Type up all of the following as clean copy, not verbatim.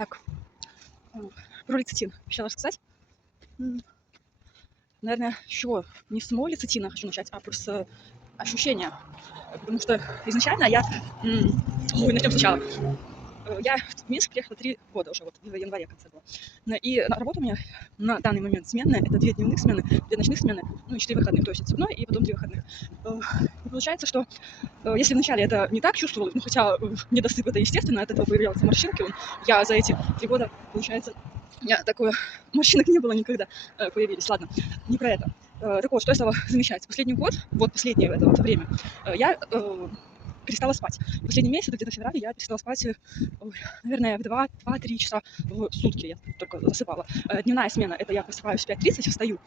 Так, про лецитин хотела рассказать. М, Наверное, с чего? Не с самого лецитина хочу начать, а просто ощущения. Потому что изначально начнем сначала. Я в Минск приехала 3 года уже, вот в январе конце было. И работа у меня на данный момент сменная. Это 2 дневных смены, 2 ночных смены, ну и 4 выходных. То есть отцепной и потом 2 выходных. И получается, что если вначале это не так чувствовалось, ну хотя недосып это естественно, от этого появлялись морщинки. Я за эти 3 года, получается, у меня такое морщинок не было никогда появились. Ладно, не про это. Так вот, что я стала замечать? Последний год, вот последнее это вот время, я перестала спать. Последний месяц, где-то в феврале, я перестала спать, наверное, в 2-3 часа в сутки я только засыпала. Дневная смена, это я просыпаюсь в 5:30, встаю,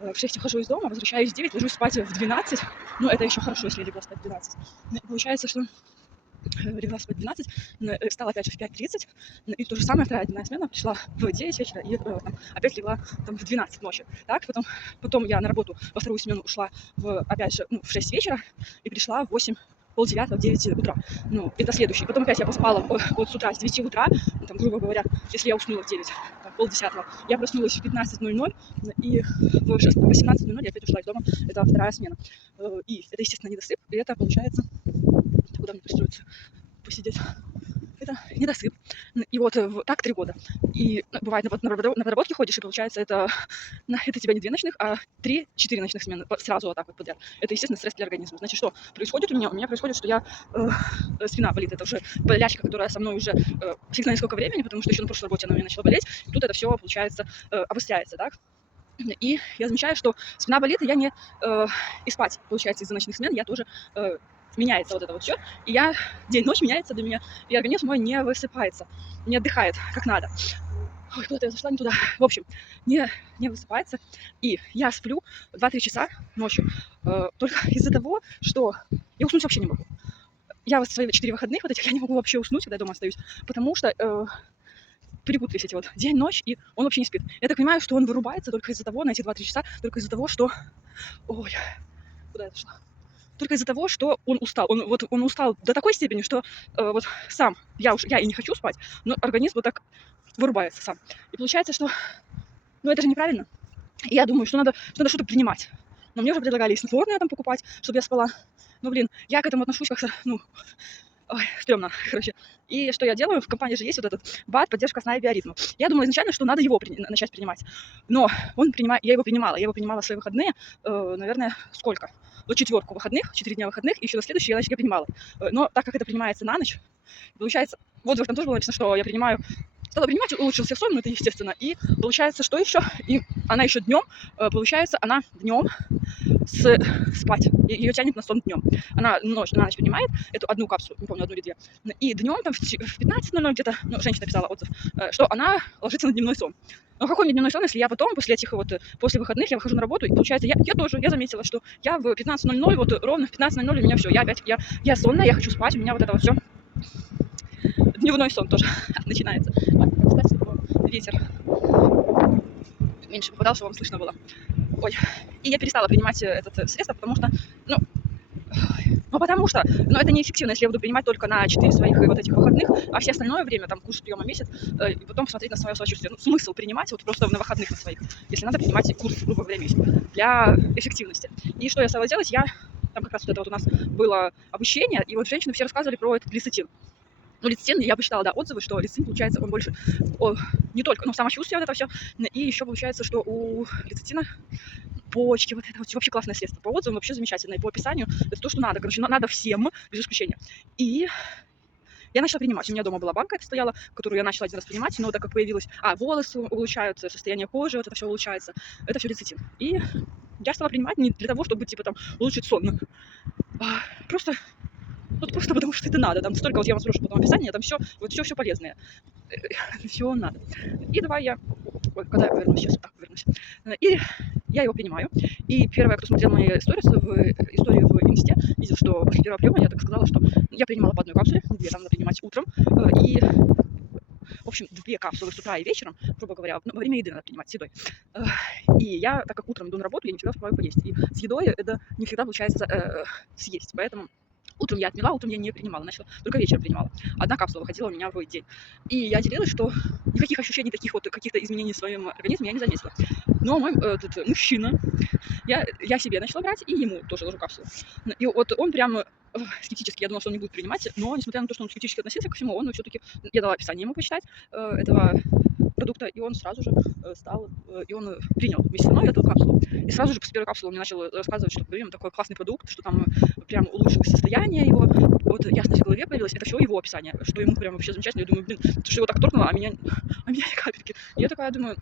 в 6 ухожу из дома, возвращаюсь в 9, ложусь спать в 12. Ну, это еще хорошо, если я легла спать в 12. Получается, что легла спать в 12, встала опять же в 5:30, и то же самое, вторая дневная смена, пришла в 9 вечера и опять легла там в 12 ночи. Так, потом я на работу во вторую смену ушла опять же в 6 вечера и пришла в 8, полдевятого, 9 утра. Ну, это следующий. Потом опять я поспала вот с утра, с 9 утра, там, грубо говоря, если я уснула в 9, там, полдесятого, я проснулась в 15:00 и в 18:00 я опять ушла из дома. Это вторая смена. И это, естественно, недосып, и это получается, куда мне пристроиться, посидеть. Это недосып. И вот так 3 года. И бывает, на подработке ходишь, и получается, это тебя не 2 ночных, а 3-4 ночных смены сразу вот так вот подряд. Это, естественно, стресс для организма. Значит, что происходит у меня? У меня происходит, что спина болит. Это уже болячка, которая со мной уже фиг знает сколько времени, потому что еще на прошлой работе она у меня начала болеть. И тут это все, получается, обостряется, так? И я замечаю, что спина болит, и я не и спать, получается, из-за ночных смен я тоже меняется вот это вот все. И день-ночь меняется для меня, и организм мой не высыпается, не отдыхает как надо. Ой, куда-то я зашла не туда. В общем, не высыпается. И я сплю 2-3 часа ночью только из-за того, что я уснуть вообще не могу. Я вот свои 4 выходных вот этих я не могу вообще уснуть, когда я дома остаюсь, потому что перепутались эти вот день-ночь, и он вообще не спит. Я так понимаю, что он вырубается только из-за того, на эти 2-3 часа, только из-за того, что... Ой, куда я зашла? Только из-за того, что он устал. Он устал до такой степени, что вот сам, я и не хочу спать, но организм вот так вырубается сам. И получается, что, ну это же неправильно. И я думаю, что надо что-то принимать. Но мне уже предлагали и снотворное там покупать, чтобы я спала. Ну, блин, я к этому отношусь как-то, ну, ой, стрёмно, короче. И что я делаю? В компании же есть вот этот БАД, поддержка сна и биоритма. Я думала изначально, что надо его начать принимать. Но я его принимала в свои выходные, наверное, сколько? До 4 выходных, 4 дня выходных, и еще на следующий я принимала. Но так как это принимается на ночь, получается, вот там тоже было написано, что я стала принимать, улучшился сон, ну это естественно. И получается, что еще? И она еще днем, получается, она днем спать. Ее тянет на сон днем. Она на ночь принимает эту одну капсулу, не помню, одну или 2. И днем там в 15:00 где-то, ну, женщина писала отзыв, что она ложится на дневной сон. Но какой мне дневной сон, если я потом, после выходных, я выхожу на работу, и получается, я заметила, что я в 15:00, вот ровно в 15:00 у меня все, я сонная, я хочу спать, у меня вот это вот все. Дневной сон тоже начинается. Кстати, ветер меньше попадал, чтобы вам слышно было. Ой. И я перестала принимать это средство, потому что, это неэффективно, если я буду принимать только на 4 своих вот этих выходных, а все остальное время, там, курс приема месяц, и потом посмотреть на свое самочувствие. Ну, смысл принимать вот просто на выходных на своих, если надо принимать курс, грубо говоря, месяц для эффективности. И что я стала делать? Там как раз вот это вот у нас было обучение, и вот женщины все рассказывали про этот лецитин. Ну, лецитин, я посчитала, да, отзывы, что лецитин, получается, он больше, не только, самочувствие вот это все, и еще получается, что у лецитина почки, вот это вот вообще классное средство. По отзывам вообще замечательное, по описанию это то, что надо. Короче, надо всем, без исключения. И я начала принимать. У меня дома была банка, это стояла, которую я начала 1 раз принимать, но так как появилась... волосы улучшаются, состояние кожи, вот это все улучшается. Это все лецитин. И я стала принимать не для того, чтобы, типа, там, улучшить сон. Просто потому что это надо. Там столько, вот я вам спрошу потом описание, там все полезное. Все надо. И давай я... Ой, когда я повернусь сейчас? Так, повернусь. И я его принимаю. И первое, кто смотрел мои истории в инсте, видел, что после первого приема я так сказала, что я принимала по одной капсуле, 2 там надо принимать утром, и, в общем, 2 капсулы с утра и вечером, грубо говоря, во время еды надо принимать, с едой. И я, так как утром иду на работу, я не всегда успеваю поесть. И с едой это не всегда получается съесть, поэтому Утром я отмела, утром я не принимала, начала, только вечером принимала. Одна капсула выходила у меня в день. И я делилась, что никаких ощущений, таких вот каких-то изменений в своем организме я не заметила. Но мой этот мужчина, я себе начала брать, и ему тоже ложу капсулу. И вот он прям скептически, я думала, что он не будет принимать, но несмотря на то, что он скептически относился ко всему, он все-таки, я дала описание ему почитать этого продукта, и он сразу же и он принял вместе со мной эту капсулу. И сразу же после первой капсулы он мне начал рассказывать, что, блин, такой классный продукт, что там прям улучшилось состояние его. Вот ясность в голове появилась, это все его описание, что ему прям вообще замечательно. Я думаю, блин, ты что его так торкнуло, а меня ни капельки. И я такая думаю,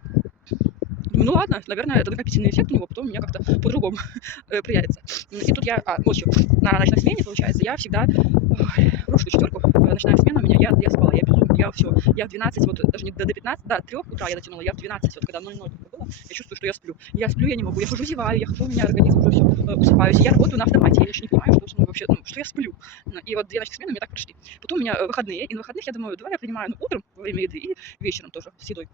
ну ладно, наверное, это накопительный эффект у него, потом у меня как-то по-другому проявится. И тут я ночью на ночной смене, получается, я всегда прошлую четверку, ночная смена у меня, я спала, я все, я в 12, вот даже не до 15, до 3 утра я дотянула, я в 12, вот когда 0:00 было, я чувствую, что я сплю. Я сплю, я не могу, я хожу, зеваю, я хожу, у меня организм уже все, усыпаюсь, я работаю на автомате, я еще не понимаю, что со мной вообще, что я сплю. И вот 2 ночных смены у меня так прошли. Потом у меня выходные, и на выходных я думаю, давай я принимаю утром во время еды и вечером тоже с едой.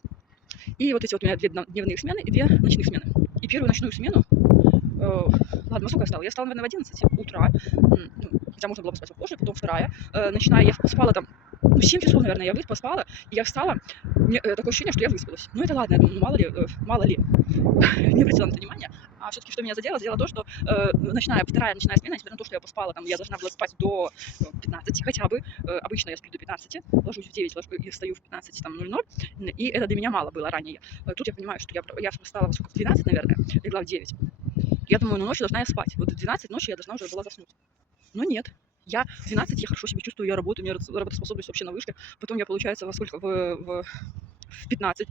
И вот эти вот у меня 2 дневных смены и 2 ночных смены. И первую ночную смену, ладно, во сколько я встала? Я встала, наверное, в 11 утра, хотя можно было поспать попозже, потом вторая, начиная, я спала там, 7 часов, наверное, я поспала, и я встала, мне такое ощущение, что я выспалась. Ну, это ладно, я думаю, мало ли, не обратила на это внимания. А все-таки, что меня задело то, что вторая ночная смена, несмотря на то, что я поспала, там, я должна была спать до 15 хотя бы, обычно я сплю до 15, ложусь в 9, и встаю в 15, там, 00, и это для меня мало было ранее. Тут я понимаю, что я встала в 12, наверное, легла в 9. Я думаю, ночью должна я спать. Вот в 12 ночи я должна уже была заснуть. Но нет. Я в 12, я хорошо себя чувствую, я работаю, у меня работоспособность вообще на вышке. Потом я, получается, во сколько? В 15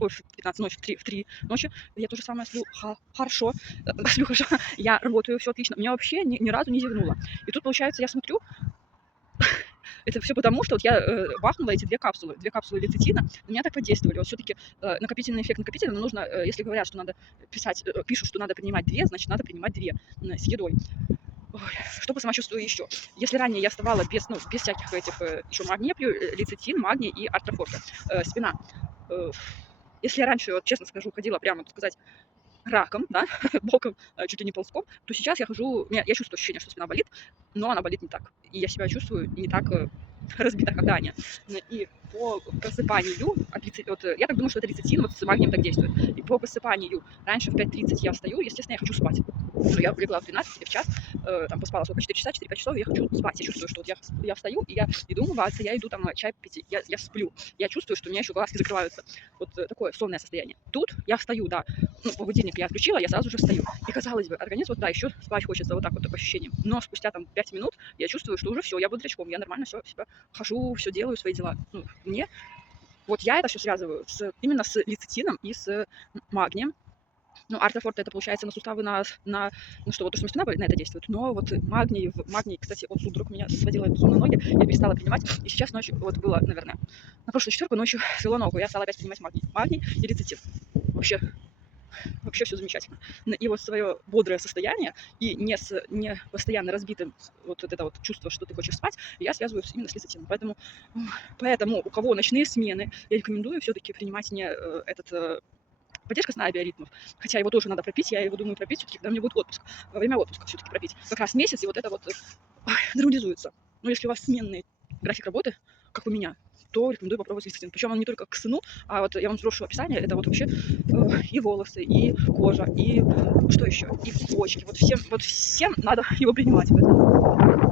ночи, в 3 ночи я то же самое сплю хорошо, сплю хорошо, я работаю, все отлично, меня вообще ни разу не зевнуло. И тут, получается, я смотрю, это все потому, что вот я бахнула эти 2 капсулы лецитина, на меня так подействовали. Вот все-таки накопительный эффект накопительный, но нужно, если говорят, что надо пишут, что надо принимать 2, значит, надо принимать 2 с едой. Ой, что по самочувствию еще? Если ранее я вставала без всяких этих, еще магния пью, лецитин, магний и артрофорта, спина. Если я раньше, вот, честно скажу, ходила прямо, так сказать, раком, да, боком, чуть ли не ползком, то сейчас я хожу, я чувствую ощущение, что спина болит, но она болит не так. И я себя чувствую не так разбита, как ранее. И по просыпанию, я так думаю, что это лецитин, вот с магнием так действует. И по просыпанию, раньше в 5:30 я встаю, естественно, я хочу спать. Но я легла в 12 или в час, там поспала сколько, 4 часа, 4-5 часов, и я хочу спать. Я чувствую, что вот я встаю, и я иду умываться, я иду там чай пить, я сплю. Я чувствую, что у меня еще глазки закрываются. Вот такое сонное состояние. Тут я встаю, да, по будильнику я включила, я сразу же встаю. И казалось бы, организм, вот да, еще спать хочется, вот так вот по ощущениям. Но спустя там 5 минут я чувствую, что уже все, я бодрячком, я нормально все себя хожу, все делаю, свои дела. Вот я это все связываю именно с лецитином и с магнием. Артрофорт это получается на суставы, что вот то, что спина на это действует. Но вот магний, кстати, от судорог меня сводило сон на ноги, я перестала принимать. И сейчас ночью, вот было, наверное, на прошлую четверку ночью свело ногу, я стала опять принимать магний и лецитин. Вообще все замечательно. И вот свое бодрое состояние и не постоянно разбитым вот это вот чувство, что ты хочешь спать, я связываю именно с лецитином. Поэтому у кого ночные смены, я рекомендую все-таки принимать не поддержка сна и биоритмов, хотя его тоже надо пропить, я его думаю пропить все-таки, когда у меня будет отпуск, во время отпуска все-таки пропить, как раз месяц, и вот это вот нормализуется. Но если у вас сменный график работы, как у меня, то рекомендую попробовать лецитин. Причем он не только к сну, а вот я вам сброшу описание, это вот вообще и волосы, и кожа, и что еще, и почки. Вот всем надо его принимать. Поэтому